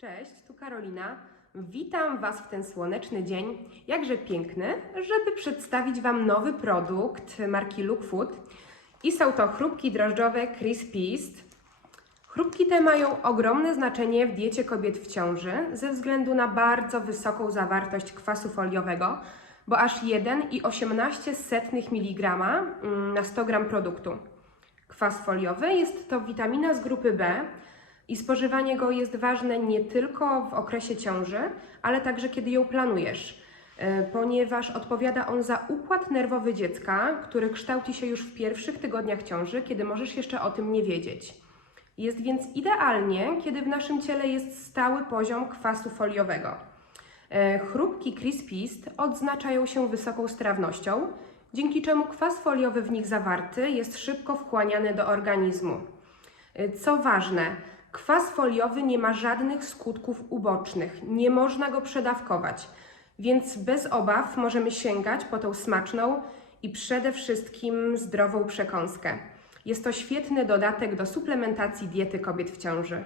Cześć, tu Karolina. Witam Was w ten słoneczny dzień, jakże piękny, żeby przedstawić Wam nowy produkt marki Look Food. I są to chrupki drożdżowe Crispies. Chrupki te mają ogromne znaczenie w diecie kobiet w ciąży ze względu na bardzo wysoką zawartość kwasu foliowego, bo aż 1,18 mg mm, na 100 g produktu. Kwas foliowy jest to witamina z grupy B i spożywanie go jest ważne nie tylko w okresie ciąży, ale także kiedy ją planujesz, e, ponieważ odpowiada on za układ nerwowy dziecka, który kształci się już w pierwszych tygodniach ciąży, kiedy możesz jeszcze o tym nie wiedzieć. Jest więc idealnie, kiedy w naszym ciele jest stały poziom kwasu foliowego. E, Chrupki Crispies odznaczają się wysoką strawnością, dzięki czemu kwas foliowy w nich zawarty jest szybko wchłaniany do organizmu. E, Co ważne, kwas foliowy nie ma żadnych skutków ubocznych, nie można go przedawkować, więc bez obaw możemy sięgać po tą smaczną i przede wszystkim zdrową przekąskę. Jest to świetny dodatek do suplementacji diety kobiet w ciąży.